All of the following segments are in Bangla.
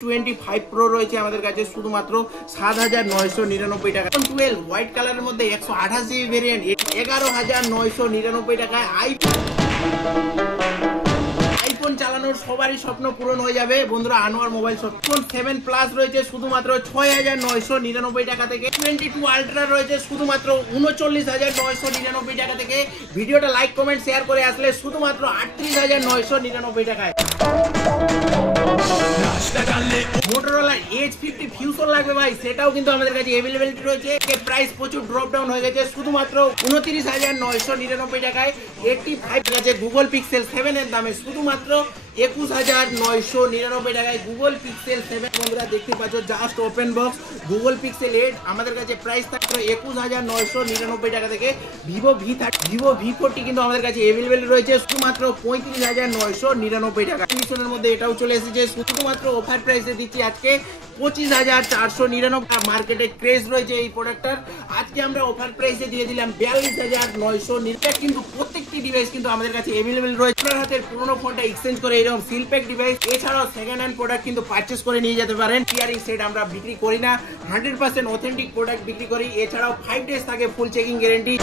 25 প্রো রয়েছে আমাদের কাছে শুধুমাত্র ৭,৯৯৯ টাকা। 12 হোয়াইট কালারের মধ্যে 128 জিবি ভেরিয়েন্ট 11,999 টাকায় আইফোন চালানোর সবারই স্বপ্ন পূরণ হয়ে যাবে বন্ধুরা Anwar mobile shop. IPhone 7 plus রয়েছে শুধুমাত্র 6,999 টাকা থেকে। 22 আলট্রা রয়েছে শুধুমাত্র 39,999 টাকা থেকে। ভিডিওটা লাইক কমেন্ট শেয়ার করে আসলে শুধুমাত্র 38,999 টাকায়। মোটরোলা H50 ফিউশন লাগবে ভাই, সেটাও কিন্তু আমাদের কাছে अवेलेबिलिटी রয়েছে। এর প্রাইস প্রচুর ড্রপ ডাউন হয়ে গেছে শুধুমাত্র 29,999 টাকায়। 85 আছে গুগল পিক্সেল 7 এর দামে শুধুমাত্র 21,999 টাকায় গুগল পিক্সেল 7। বন্ধুরা দেখতে পাচ্ছ just open box Google pixel 8 আমাদের কাছে প্রাইস থাকবে 21,999 টাকা থেকে। ভিভো V40 কিন্তু আমাদের কাছে अवेलेबल রয়েছে শুধুমাত্র 35,999 টাকা। কন্ডিশনের মধ্যে এটাও চলে এসেছে শুধুমাত্র অফার প্রাইসে দিচ্ছি আজকে 25,499। মার্কেটে ক্রেজ রয়েছে এই প্রোডাক্টটার, আজকে আমরা অফার প্রাইসে দিয়ে দিলাম 42,999। কিন্তু প্রত্যেকটি ডিভাইস কিন্তু আমাদের কাছে अवेलेबल রয়েছে। আপনার হাতের পুরনো ফোনটা এক্সচেঞ্জ করে এরকম সিলপ্যাক ডিভাইস এছাড়াও সেকেন্ড হ্যান্ড প্রোডাক্ট কিন্তু পারচেজ করে নিয়ে যেতে পারেন। টিয়ারিং সেট আমরা বিক্রি করি না, 100% অথেন্টিক প্রোডাক্ট বিক্রি করি। এছাড়াও 5 ডেজ থাকে ফুল চেকিং গ্যারান্টি।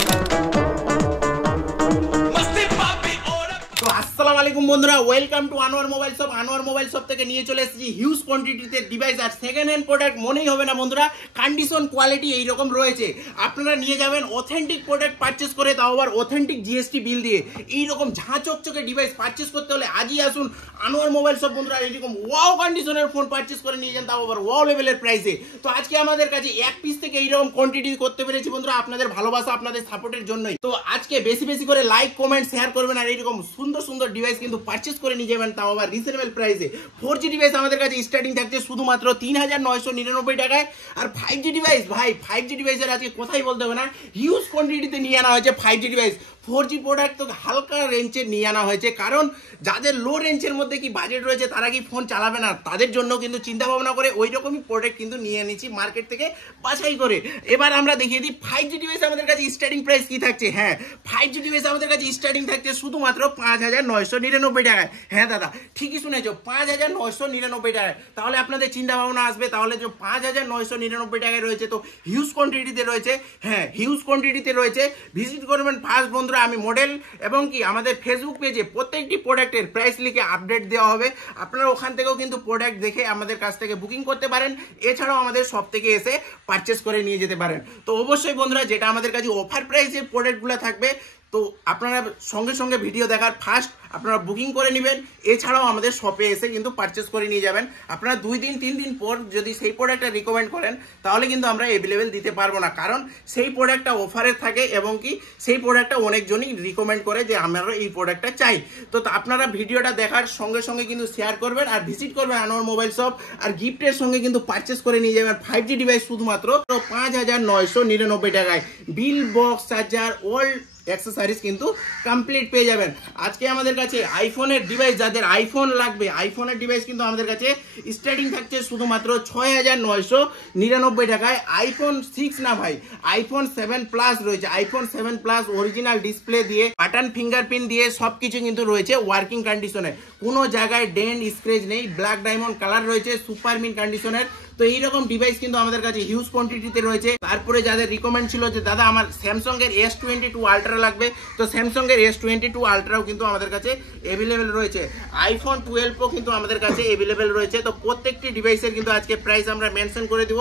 আসসালামু আলাইকুম বন্ধুরা, welcome to Anwar mobile shop. Anwar mobile shop থেকে নিয়ে চলে এসেছি হিউজ কোয়ান্টিটিতে ডিভাইস। আর সেকেন্ড হ্যান্ড প্রোডাক্ট মনেই হবে না বন্ধুরা, কন্ডিশন কোয়ালিটি এইরকম রয়েছে। আপনারা নিয়ে যাবেন অথেন্টিক প্রোডাক্ট পারচেস করে, তাও আবার অথেন্টিক জিএসটি বিল দিয়ে। এইরকম ঝাঁ চকচকে ডিভাইস পারচেস করতে হলে আজই আসুন আনোয়ার মোবাইল শপ বন্ধুরা। এইরকম ওয়াও কন্ডিশনের ফোন পারচেস করে নিয়ে যান, তাও আবার ওয়াও লেভেলের প্রাইসে। তো আজকে আমাদের কাছে এক পিস থেকে এইরকম কোয়ান্টিটি করতে পেরেছি বন্ধুরা, আপনাদের ভালোবাসা আপনাদের সাপোর্টের জন্যই। তো আজকে বেশি বেশি করে লাইক কমেন্ট শেয়ার করবেন আর এইরকম সুন্দর সুন্দর ডিভাইস কিন্তু পারচেজ করে নিয়ে যাবেন, তাও আবার রিজনেবল প্রাইসে। 4G ডিভাইস আমাদের কাছে স্টার্টিং থাকছে শুধুমাত্র 3,999 টাকায়। আর 5G ডিভাইস ভাই, 5G ডিভাইসের আজকে কথাই বলতে হবে না, হিউজ কোয়ান্টিটিতে নিয়ে আনা হয়েছে 5G ডিভাইস। 4G প্রোডাক্ট তো হালকা রেঞ্জে নিয়ে আনা হয়েছে, কারণ যাদের লো রেঞ্জের মধ্যে কি বাজেট রয়েছে তারা কি ফোন চালাবে না, তাদের জন্য কিন্তু চিন্তা ভাবনা করে ওই রকমই প্রোডাক্ট কিন্তু নিয়ে এনেছি মার্কেট থেকে বাছাই করে। এবার আমরা দেখিয়ে দিই 5G ডিভাইস আমাদের কাছে স্টার্টিং প্রাইস কি থাকছে। হ্যাঁ, 5G ডিভাইস আমাদের কাছে স্টার্টিং থাকছে শুধুমাত্র 5,999 টাকায়। হ্যাঁ দাদা, ঠিকই শুনেছো, 5,999 টাকায়। তাহলে আপনাদের চিন্তা ভাবনা আসবে, তাহলে যে 5,999 টাকায় রয়েছে তো হিউজ কোয়ান্টিটিতে রয়েছে। হ্যাঁ, হিউজ কোয়ান্টিটিতে রয়েছে। ভিজিট করবেন ফার্স্ট বন্ধুরা, আমি মডেল এবং কি আমাদের ফেসবুক পেজে প্রত্যেকটি প্রোডাক্টের প্রাইস লিখে আপডেট দেওয়া হবে। আপনারা ওখান থেকেও কিন্তু প্রোডাক্ট দেখে আমাদের কাছ থেকে বুকিং করতে পারেন, এছাড়াও আমাদের শপ থেকে এসে পারচেস করে নিয়ে যেতে পারেন। তো অবশ্যই বন্ধুরা, যেটা আমাদের কাছে অফার প্রাইসের প্রোডাক্টগুলো থাকবে, তো আপনারা সঙ্গে সঙ্গে ভিডিও দেখার ফার্স্ট আপনারা বুকিং করে নেবেন, এছাড়াও আমাদের শপে এসে কিন্তু পারচেস করে নিয়ে যাবেন। আপনারা 2 দিন 3 দিন পর যদি সেই প্রোডাক্টটা রিকমেন্ড করেন তাহলে কিন্তু আমরা অ্যাভেলেবেল দিতে পারবো না, কারণ সেই প্রোডাক্টটা অফারে থাকে এবং কি সেই প্রোডাক্টটা অনেকজনই রিকমেন্ড করে যে আমরা এই প্রোডাক্টটা চাই। তো আপনারা ভিডিওটা দেখার সঙ্গে সঙ্গে কিন্তু শেয়ার করবেন আর ভিজিট করবেন আনোয়ার মোবাইল শপ। আর গিফটের সঙ্গে কিন্তু পারচেস করে নিয়ে যাবেন 5G ডিভাইস শুধুমাত্র 5,999 টাকায়। বিল, বক্স, চার্জার, অল অ্যাক্সেসরিজ কিন্তু কমপ্লিট পেয়ে যাবেন। আজকে আমাদের কাছে আইফোনের ডিভাইস, যাদের আইফোন লাগবে আইফোনের ডিভাইস কিন্তু আমাদের কাছে স্টার্টিং থাকছে শুধুমাত্র 6,999 টাকায়। আইফোন 6 না ভাই, আইফোন 7 প্লাস রয়েছে। আইফোন 7 প্লাস অরিজিনাল ডিসপ্লে দিয়ে, বাটন ফিঙ্গারপ্রিন্ট দিয়ে সবকিছু কিন্তু রয়েছে ওয়ার্কিং কন্ডিশনে, কোনো জায়গায় ডেন্ট স্ক্র্যাচ নেই। ব্ল্যাক ডায়মন্ড কালার রয়েছে, সুপার মিন কন্ডিশনের। তো এইরকম ডিভাইস কিন্তু আমাদের কাছে হিউজ কোয়ান্টিটিতে রয়েছে। তারপরে যাদের রিকমেন্ড ছিল যে দাদা আমার স্যামসাং এর S22 আলট্রা লাগবে, তো স্যামসাং এর S22 আলট্রাও কিন্তু আমাদের কাছে अवेलेबल রয়েছে। আইফোন 12 প্রো কিন্তু আমাদের কাছে अवेलेबल রয়েছে। তো প্রত্যেকটি ডিভাইসের কিন্তু আজকে প্রাইস আমরা মেনশন করে দিব।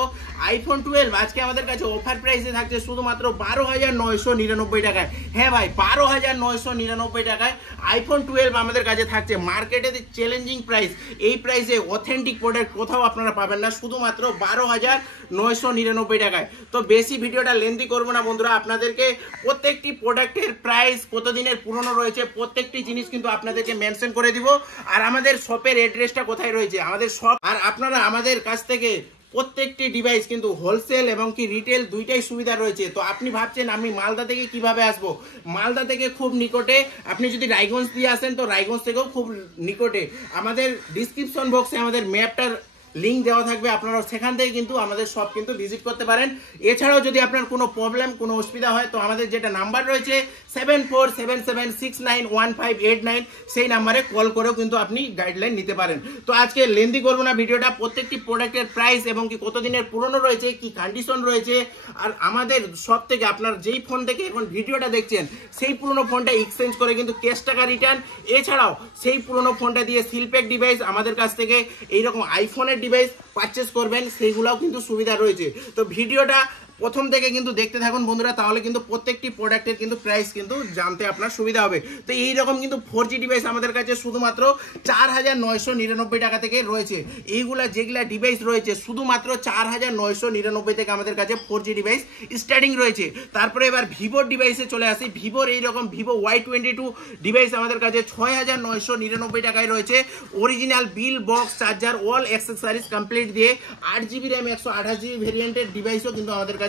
আইফোন 12 আজকে আমাদের কাছে অফার প্রাইসে থাকছে শুধুমাত্র 12,999 টাকায়। হ্যাঁ ভাই, 12,999 টাকায় আইফোন 12 আমাদের কাছে থাকছে। মার্কেটে চ্যালেঞ্জিং প্রাইস, এই প্রাইসে অথেন্টিক প্রোডাক্ট কোথাও আপনারা পাবেন না, শুধুমাত্র 12,999 টাকায়। তো বেশি ভিডিওটা লেন্দি করবো না বন্ধুরা, আপনাদেরকে প্রত্যেকটি প্রোডাক্টের প্রাইস, কতদিনের পুরনো রয়েছে প্রত্যেকটি জিনিস কিন্তু আপনাদেরকে মেনশন করে দিব। আর আমাদের শপের অ্যাড্রেসটা কোথায় রয়েছে, আমাদের শপ। আর আপনারা আমাদের কাছ থেকে প্রত্যেকটি ডিভাইস কিন্তু হোলসেল এবং কি রিটেল দুইটাই সুবিধা রয়েছে। তো আপনি ভাবছেন আমি মালদা থেকে কিভাবে আসবো, মালদা থেকে খুব নিকটে। আপনি যদি রায়গঞ্জ দিয়ে আসেন তো রায়গঞ্জ থেকেও খুব নিকটে। আমাদের ডিসক্রিপশন বক্সে আমাদের ম্যাপটার লিঙ্ক দেওয়া থাকবে, আপনারা সেখান থেকে কিন্তু আমাদের শপ কিন্তু ভিজিট করতে পারেন। এছাড়াও যদি আপনার কোনো প্রবলেম, কোনো অসুবিধা হয় তো আমাদের যেটা নাম্বার রয়েছে 7477691589 সেই নাম্বারে কল করেও কিন্তু আপনি গাইডলাইন নিতে পারেন। তো আজকে লেন্দি করবো না ভিডিওটা, প্রত্যেকটি প্রোডাক্টের প্রাইস এবং কি কতদিনের পুরনো রয়েছে, কি কন্ডিশন রয়েছে, আর আমাদের সব থেকে আপনার যেই ফোন থেকে এখন ভিডিওটা দেখছেন সেই পুরনো ফোনটা এক্সচেঞ্জ করে কিন্তু ক্যাশ টাকা রিটার্ন, এছাড়াও সেই পুরনো ফোনটা দিয়ে সিলপ্যাক ডিভাইস আমাদের কাছ থেকে এইরকম আইফোনের ডিভাইস পারচেস করবেন, সেইগুলোও কিন্তু সুবিধা রয়েছে। তো ভিডিওটা প্রথম থেকে কিন্তু দেখতে থাকুন বন্ধুরা, তাহলে কিন্তু প্রত্যেকটি প্রোডাক্টের কিন্তু প্রাইস কিন্তু জানতে আপনার সুবিধা হবে। তো এইরকম কিন্তু 4G ডিভাইস আমাদের কাছে শুধুমাত্র 4999 টাকা থেকে রয়েছে। এইগুলা যেগুলা ডিভাইস রয়েছে শুধুমাত্র 4999 থেকে আমাদের কাছে 4G ডিভাইস স্টার্টিং রয়েছে। তারপরে এবার ভিভোর ডিভাইসে চলে আসি। ভিভোর এইরকম ভিভো Y22 ডিভাইস আমাদের কাছে 6999 টাকায় রয়েছে। Original bill, box, charger, all accessories complete দিয়ে 8GB র্যাম 128GB ভেরিয়েন্টের ডিভাইসও কিন্তু আমাদের কাছে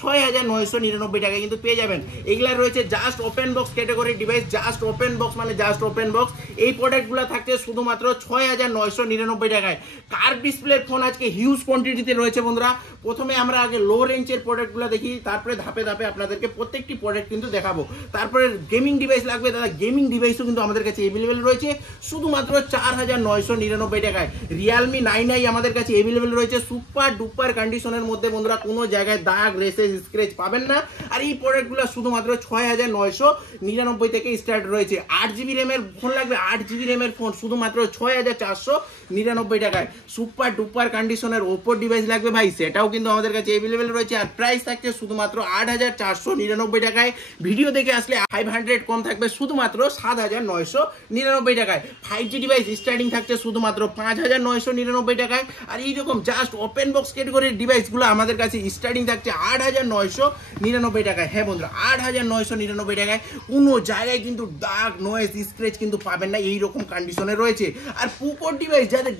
6999 টাকায় কিন্তু পেয়ে যাবেন। এগুলা রয়েছে just open box category device. Just open box মানে জাস্ট ওপেন বক্স। এই প্রোডাক্টগুলো থাকছে শুধুমাত্র 6999 টাকায়। কার ডিসপ্লের ফোন আজকে হিউজ কোয়ান্টিটিতে রয়েছে বন্ধুরা। প্রথমে আমরা আগে লো রেঞ্জের প্রোডাক্টগুলো দেখি, তারপরে ধাপে ধাপে আপনাদেরকে প্রত্যেকটি প্রোডাক্ট কিন্তু দেখাবো। তারপরে গেমিং ডিভাইস লাগবে দাদা, গেমিং ডিভাইসও কিন্তু আমাদের কাছে অ্যাভেলেবেল রয়েছে শুধুমাত্র 4999 টাকায়। রিয়েলমি 9i আমাদের কাছে অ্যাভেলেবেল রয়েছে সুপার ডুপার কন্ডিশনের মধ্যে বন্ধুরা, কোনো জায়গায় দাগ, রেসেস, স্ক্র্যাচ পাবেন না। আর এই প্রোডাক্টগুলো শুধুমাত্র 6999 থেকে স্টার্ট রয়েছে। 8GB র্যামের ফোন লাগবে, 8GB র্যামের ফোন শুধুমাত্র 6499 টাকায়। সুপার ডুপার কন্ডিশনের ওপর ডিভাইস লাগবে ভাই, সেটাও কিন্তু আমাদের কাছে অ্যাভেলেবেল রয়েছে। আর প্রাইস থাকছে শুধুমাত্র 8499 টাকায়। ভিডিও দেখে আসলে 500 কম থাকবে শুধুমাত্র 7999 টাকায়। 5G ডিভাইস স্টার্টিং থাকছে শুধুমাত্র 5999 টাকায়। আর এইরকম জাস্ট ওপেন বক্স ক্যাটাগরির ডিভাইসগুলো আমাদের কাছে স্টার্টিং থাকছে 8999 টাকায়। হ্যাঁ বন্ধুরা, 8999 টাকায়। কোনো জায়গায় কিন্তু দাগ, নয়েজ, স্ক্র্যাচ কিন্তু পাবেন না, এইরকম কন্ডিশনে রয়েছে। আর পোকো ডিভাইস, যাদের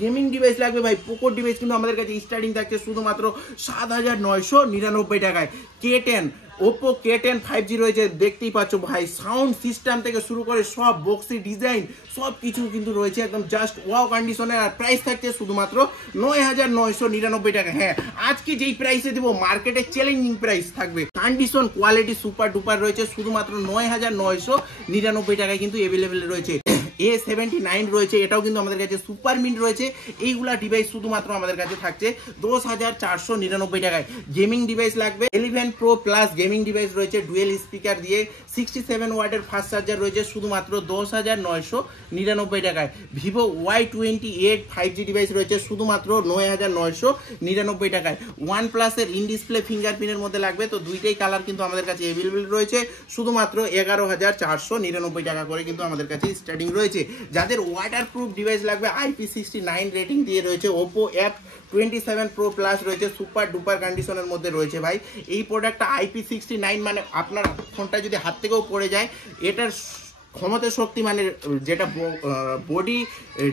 গেমিং ডিভাইস লাগবে ভাই, পোকো ডিভাইস কিন্তু আমাদের কাছে স্টার্টিং থাকছে শুধুমাত্র 7999 টাকায়। K10 ওপো K10 5G রয়েছে, দেখতেই পাচ্ছ ভাই। সাউন্ড সিস্টেম থেকে শুরু করে সব বক্সি ডিজাইন সব কিছু কিন্তু রয়েছে একদম জাস্ট ওয়াও কন্ডিশনের। আর প্রাইস থাকছে শুধুমাত্র 9999 টাকা। হ্যাঁ, আজকে যেই প্রাইসে দেবো মার্কেটে চ্যালেঞ্জিং প্রাইস থাকবে। কন্ডিশন কোয়ালিটি সুপার ডুপার রয়েছে শুধুমাত্র 9999 টাকায় কিন্তু অ্যাভেলেবেল রয়েছে। A79 রয়েছে, এটাও কিন্তু আমাদের কাছে সুপার মিন্ট রয়েছে। এইগুলা ডিভাইস শুধুমাত্র আমাদের কাছে থাকছে 10499 টাকায়। গেমিং ডিভাইস লাগবে 11 Pro প্লাস গেমিং ডিভাইস রয়েছে, ডুয়েল স্পিকার দিয়ে 67 ওয়াটের ফাস্ট চার্জার রয়েছে শুধুমাত্র 10999 টাকায়। ভিভো Y28 5G ডিভাইস রয়েছে শুধুমাত্র 9999 টাকায়। OnePlus-এর ইন ডিসপ্লে ফিঙ্গারপ্রিন্টের মধ্যে লাগবে, তো দুইটাই কালার কিন্তু আমাদের কাছে অ্যাভেলেবেল রয়েছে শুধুমাত্র 11499 টাকা করে কিন্তু আমাদের কাছে স্টার্টিং রয়েছে। যাদের ওয়াটারপ্রুফ ডিভাইস লাগবে IP69 রেটিং দিয়ে রয়েছে, Oppo F27 Pro Plus রয়েছে, সুপার ডুপার কন্ডিশনের মধ্যে রয়েছে ভাই। এই প্রোডাক্টটা IP69 মানে আপনার ফোনটা যদি হাত থেকেও পড়ে যায়, এটার ক্ষমতা শক্তি মানে যেটা বডি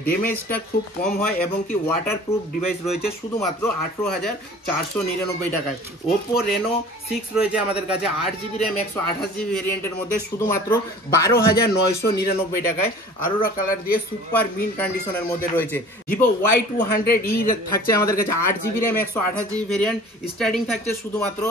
ড্যামেজটা খুব কম হয়, এবং কি ওয়াটারপ্রুফ ডিভাইস রয়েছে শুধুমাত্র 18499 টাকায়। Oppo Reno 6 রয়েছে আমাদের কাছে 8GB র্যাম 128GB ভেরিয়েন্টের মধ্যে শুধুমাত্র 12999 টাকায়। আরোরা কালার দিয়ে সুপার মিন্ট কন্ডিশনের মধ্যে রয়েছে। Vivo Y200e থাকছে আমাদের কাছে 8GB RAM 128GB variant, starting থাকছে শুধুমাত্র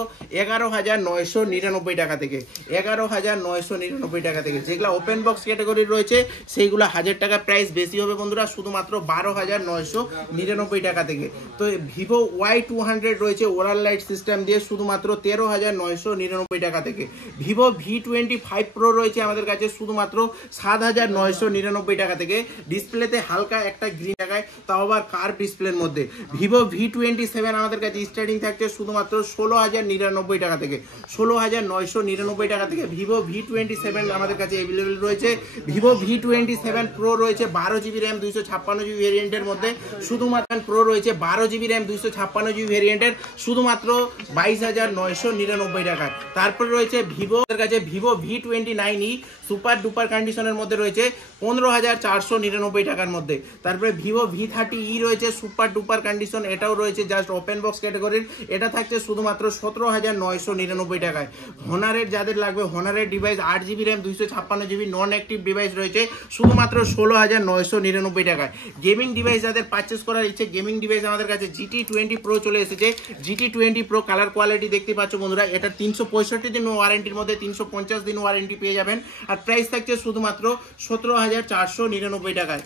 11999 টাকা থেকে। 11999 টাকা থেকে। যেগুলো ওপেন বক্স ক্যাটাগরি রয়েছে সেইগুলো 1000 টাকা প্রাইস বেশি হবে বন্ধুরা, শুধুমাত্র 12999 টাকা থেকে। তো ভিভো Y200 রয়েছে ওরাল লাইট সিস্টেম দিয়ে শুধুমাত্র 13999 টাকা থেকে। ভিভো V25 Pro রয়েছে আমাদের কাছে শুধুমাত্র 7999 টাকা থেকে। ডিসপ্লেতে হালকা একটা গ্রিন টাকায়, তাও আবার কার্ভ ডিসপ্লের মধ্যে। ভিভো V27 আমাদের কাছে স্টার্টিং থাকছে শুধুমাত্র 16099 টাকা থেকে। 16999 টাকা থেকে ভিভো V27 আমাদের কাছে অ্যাভেলেবেল রয়েছে। ভিভো V27 Pro রয়েছে 12GB র্যাম 256GB ভেরিয়েন্টের মধ্যে শুধুমাত্র। প্রো রয়েছে 12GB র্যাম 256GB ভেরিয়েন্টের শুধুমাত্র 22999 টাকা। তারপরে রয়েছে ভিভোর কাছে ভিভো V29e সুপার ডুপার কন্ডিশনের মধ্যে রয়েছে 15499 টাকার মধ্যে। তারপরে ভিভো V30e রয়েছে সুপার ডুপার কন্ডিশন, এটাও রয়েছে জাস্ট ওপেন বক্স ক্যাটাগরির, এটা থাকছে শুধুমাত্র 17999 টাকায়। হনারের যাদের লাগবে, হনারের ডিভাইস 8GB র্যাম 256GB নন অ্যাক্টিভ ডিভাইস রয়েছে শুধুমাত্র 16,999 টাকায়। গেমিং ডিভাইস যাদের পারচেস করার ইচ্ছে, গেমিং ডিভাইস আমাদের কাছে GT20 Pro চলে এসেছে। GT20 Pro কালার কোয়ালিটি দেখতে পাচ্ছ বন্ধুরা, এটা 365 দিন ওয়ারেন্টির মধ্যে 350 দিন ওয়ারেন্টি পেয়ে যাবেন। আর প্রাইস থাকছে শুধুমাত্র 17,499 টাকায়।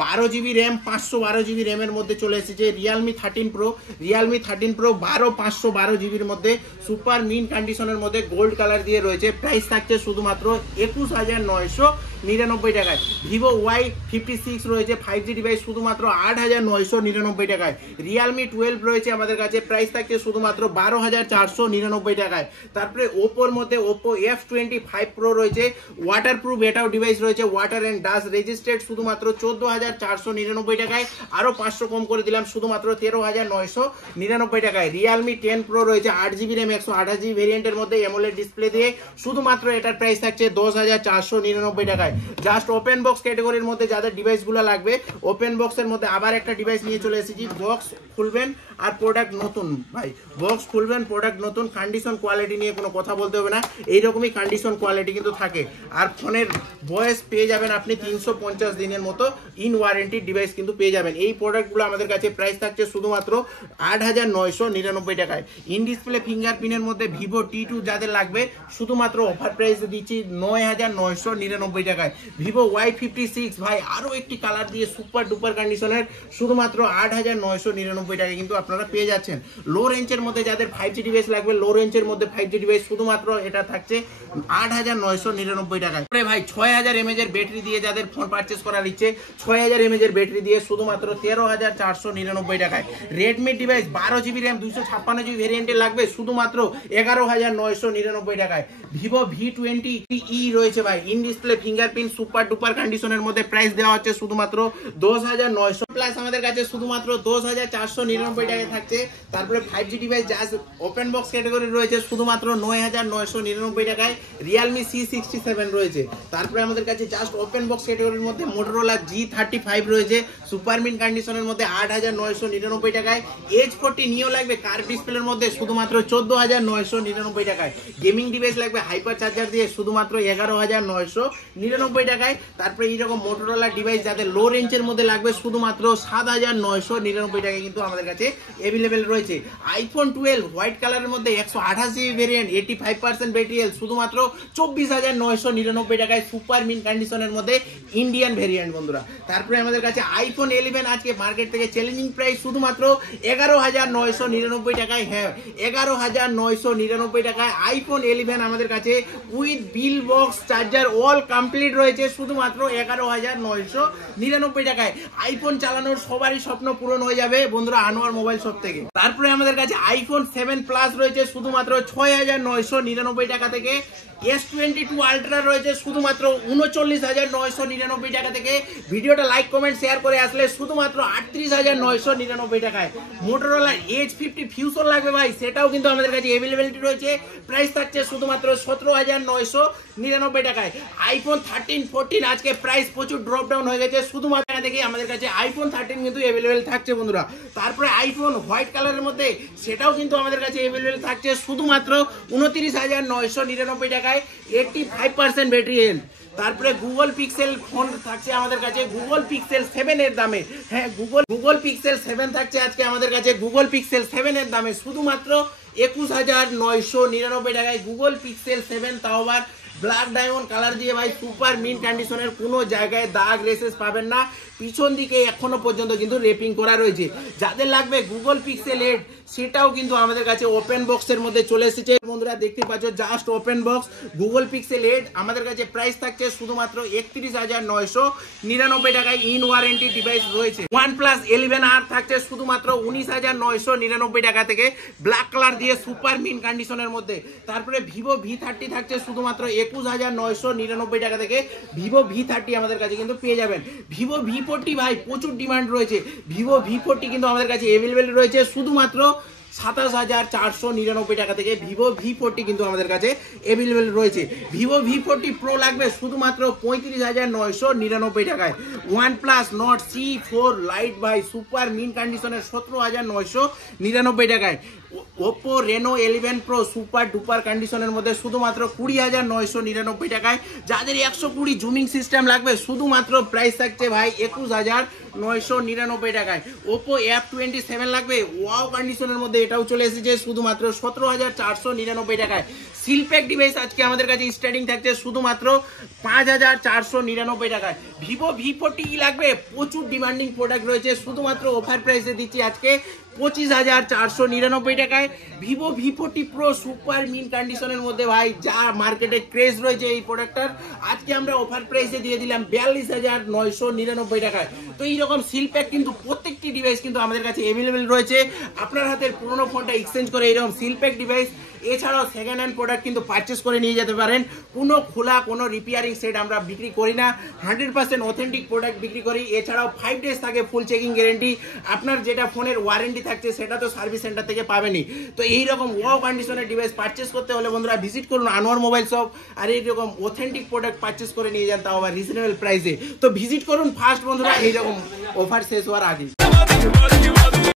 12 GB র্যাম 512 GB র্যামের মধ্যে চলে এসেছে Realme 13 Pro। Realme 13 Pro 512 GBর মধ্যে সুপার মিন কন্ডিশনের মধ্যে গোল্ড কালার দিয়ে রয়েছে। প্রাইস থাকছে শুধুমাত্র 21,999 টাকায়। Vivo Y56 রয়েছে 5G ডিভাইস শুধুমাত্র 8,999 টাকায়। Realme 12 রয়েছে আমাদের কাছে, প্রাইস থাকছে শুধুমাত্র 12,499 টাকায়। তারপরে ওপোর মধ্যে Oppo F25 Pro রয়েছে, ওয়াটারপ্রুফ এটাও ডিভাইস রয়েছে, ওয়াটার অ্যান্ড ডাস্ট রেজিস্ট্রেড শুধুমাত্র 14,499 টাকায়। আরও 500 কম করে দিলাম শুধুমাত্র 13,999 টাকায়। Realme 10 Pro রয়েছে 8 GB র্যাম 128 GB ভেরিয়েন্টের মধ্যে AMOLED ডিসপ্লে দিয়ে শুধুমাত্র এটার প্রাইস থাকছে 10,499 টাকায়। জাস্ট ওপেন বক্স ক্যাটাগরির মধ্যে যাদের ডিভাইসগুলো লাগবে, ওপেন বক্সের মধ্যে আবার একটা ডিভাইস নিয়ে চলে এসেছি। বক্স খুলবেন আর প্রোডাক্ট নতুন ভাই, বক্স খুলবেন প্রোডাক্ট নতুন, কন্ডিশন কোয়ালিটি নিয়ে কোনো কথা বলতে হবে না, এইরকমই কন্ডিশন কোয়ালিটি কিন্তু থাকে। আর ফোনের ভয়েস পেয়ে যাবেন আপনি 350 দিনের মতো ইন ওয়ারেন্টি ডিভাইস কিন্তু পেয়ে যাবেন। এই প্রোডাক্টগুলো আমাদের কাছে প্রাইস থাকছে শুধুমাত্র 8,999 টাকায়। ইন ডিসপ্লে ফিঙ্গারপ্রিন্টের মধ্যে Vivo T2 যাদের লাগবে শুধুমাত্র অফার প্রাইসে দিচ্ছি 9,999 টাকায়। Vivo Y56 ভাই আরও একটি কালার দিয়ে সুপার ডুপার কন্ডিশনের শুধুমাত্র 8,999 টাকায় কিন্তু আপনারা পেয়ে যাচ্ছেন। লো রেঞ্জের মধ্যে যাদের 5G ডিভাইস লাগবে, লো রেঞ্জের মধ্যে 5G ডিভাইস শুধুমাত্র এটা থাকছে 8,999 টাকায়। ভাই 6000 mAh এর ব্যাটারি দিয়ে যাদের ফোন পারচেস করার ইচ্ছে, 6000 mAh এর ব্যাটারি দিয়ে শুধুমাত্র 13,499 টাকায়। Redmi device 12 GB RAM 256 GB ভেরিয়েন্টে লাগবে শুধুমাত্র 11,999 টাকায়। Vivo V20e রয়েছে ভাই, in display fingerprint super duper কন্ডিশনের মধ্যে, প্রাইস দেওয়া হচ্ছে শুধুমাত্র 10,900 প্লাস আমাদের কাছে শুধুমাত্র 10,499 টাকায় থাকছে। তারপরে 5G device just open box category রয়েছে শুধুমাত্র 9,999 টাকায়। Realme C67 রয়েছে। তারপরে আমাদের কাছে জাস্ট ওপেন বক্স ক্যাটাগরির মধ্যে Motorola G35 রয়েছে সুপার মিন কন্ডিশনের মধ্যে 8,999 টাকায়। H40 নিও লাগবে কার্ভ ডিসপ্লের মধ্যে শুধুমাত্র 14,999 টাকায়। গেমিং ডিভাইস লাগবে হাইপার চার্জার দিয়ে শুধুমাত্র 11,999 টাকায়। তারপরে এইরকম Motorola ডিভাইস যাদের লো রেঞ্জের মধ্যে লাগবে শুধুমাত্র 7,999 টাকায় কিন্তু আমাদের কাছে অ্যাভেলেবেল রয়েছে। iPhone 12 হোয়াইট কালারের মধ্যে 128 GB ভেরিয়েন্ট 85% ব্যাটারি হেলথ শুধুমাত্র 24,999 টাকায় সুপার মিন কন্ডিশনের মধ্যে ইন্ডিয়ান ভেরিয়েন্ট বন্ধুরা। তারপরে আমাদের কাছে iPhone 11 আজকে মার্কেট থেকে চ্যালেঞ্জিং প্রাইস শুধুমাত্র 11,999 টাকায়। হ্যাঁ 11,999 টাকায় iPhone 11 আমাদের কাছে with bill box charger all complete রয়েছে শুধুমাত্র 11,999 টাকায়। আইফোন চালানোর সবারই স্বপ্ন পূরণ হয়ে যাবে বন্ধুরা আনোয়ার মোবাইল শপ থেকে। তারপরে আমাদের কাছে iPhone 7 Plus রয়েছে শুধুমাত্র 6,999 টাকা থেকে। S22 Ultra রয়েছে শুধুমাত্র 39,999 টাকা থেকে। ভিডিওটা লাইক কমেন্ট শেয়ার করে আসলে শুধুমাত্র 38,999 টাকায়। Motorola H50 Fusion লাগবে ভাই, সেটাও কিন্তু আমাদের কাছে অ্যাভেলেবিলিটি রয়েছে, প্রাইস থাকছে শুধুমাত্র 17,999 টাকায়। iPhone 13 14 আজকে প্রাইস প্রচুর ড্রপ ডাউন হয়ে গেছে, শুধুমাত্র দেখে আমাদের কাছে iPhone 13 কিন্তু অ্যাভেলেবেল থাকছে বন্ধুরা। তারপরে iPhone হোয়াইট কালারের মধ্যে সেটাও কিন্তু আমাদের কাছে অ্যাভেলেবেল থাকছে শুধুমাত্র 29,999 টাকায়। 85% ব্যাটারি হেলথ। তারপরে গুগল পিক্সেল ফোন থাকছে আমাদের কাছে গুগল পিক্সেল 7 এর দামে। হ্যাঁ গুগল পিক্সেল 7 থাকছে আজকে আমাদের কাছে গুগল পিক্সেল 7 এর দামে শুধুমাত্র 21,999 টাকায়। গুগল পিক্সেল 7 তাও আবার ব্ল্যাক ডায়মন্ড কালার দিয়ে ভাই সুপার মিন কন্ডিশনের, কোনো জায়গায় দাগ রেসেস পাবেন না, পিছন দিকে এখনো পর্যন্ত কিন্তু রেপিং করা রয়েছে। যাদের লাগবে গুগল পিক্সেল 8 সেটাও কিন্তু আমাদের কাছে ওপেন বক্সের মধ্যে চলে এসেছে বন্ধুরা, দেখতে পাচ্ছ just open box Google pixel 8 আমাদের কাছে প্রাইস থাকছে শুধুমাত্র 31,999 টাকায়। ইন ওয়ারেন্টি ডিভাইস রয়েছে। OnePlus 11R থাকছে শুধুমাত্র 19,999 টাকা থেকে, ব্ল্যাক কালার দিয়ে সুপার মিন কন্ডিশনের মধ্যে। তারপরে Vivo V30 থাকছে শুধুমাত্র 21,999 টাকা থেকে। Vivo V30 আমাদের কাছে কিন্তু পেয়ে যাবেন। Vivo V40 ভাই প্রচুর ডিমান্ড রয়েছে, Vivo V40 কিন্তু আমাদের কাছে অ্যাভেলেবেল রয়েছে শুধুমাত্র 27,499 টাকা থেকে। Vivo V40 কিন্তু আমাদের কাছে অ্যাভেলেবেল রয়েছে। Vivo V40 Pro লাগবে শুধুমাত্র 35,999 টাকায়। OnePlus Nord C4 Lite ভাই সুপার মিন কন্ডিশনের 17,999 টাকায়। Oppo Reno 11 pro super duper কন্ডিশনের মধ্যে শুধুমাত্র 20,999 টাকায়। যাদের 120 জুমিং সিস্টেম লাগবে শুধুমাত্র প্রাইস থাকছে ভাই 21,999 টাকায়। ওপো F27 লাগবে ওয়াও কন্ডিশনের মধ্যে, এটাও চলে এসেছে শুধুমাত্র 17,499 টাকায়। সিলপ্যাক ডিভাইস আজকে আমাদের কাছে স্টার্টিং থাকছে শুধুমাত্র 5,499 টাকায়। ভিভো V40 লাগবে, প্রচুর ডিমান্ডিং প্রোডাক্ট রয়েছে, শুধুমাত্র অফার প্রাইসে দিচ্ছি আজকে 25,499 টাকায়। Vivo V40 pro super mint কন্ডিশনের মধ্যে ভাই যা মার্কেটে ক্রেজ রয়েছে এই প্রোডাক্টটার, আজকে আমরা অফার প্রাইসে দিয়ে দিলাম 42,999 টাকায়। তো এইরকম সিলপ্যাক কিন্তু প্রত্যেকটি ডিভাইস কিন্তু আমাদের কাছে অ্যাভেলেবেল রয়েছে। আপনার হাতের পুরোনো ফোনটা এক্সচেঞ্জ করে এইরকম সিলপ্যাক ডিভাইস এছাড়াও সেকেন্ড হ্যান্ড প্রোডাক্ট কিন্তু পারচেস করে নিয়ে যেতে পারেন। কোনো খোলা কোনো রিপেয়ারিং সেট আমরা বিক্রি করি না, 100% অথেন্টিক প্রোডাক্ট বিক্রি করি। এছাড়াও 5 ডেজ থাকে ফুল চেকিং গ্যারেন্টি। আপনার যেটা ফোনের ওয়ারেন্টি থাকছে সেটা তো সার্ভিস সেন্টার থেকে পাবেনই। তো এইরকম ওয়াও কন্ডিশনের ডিভাইস পারচেস করতে হলে বন্ধুরা ভিজিট করুন আনোয়ার মোবাইল শপ, আর এইরকম অথেন্টিক প্রোডাক্ট পারচেস করে নিয়ে যান, তাও আবার রিজনেবল প্রাইসে। তো ভিজিট করুন ফার্স্ট বন্ধুরা এইরকম অফার শেষ হওয়ার আগে।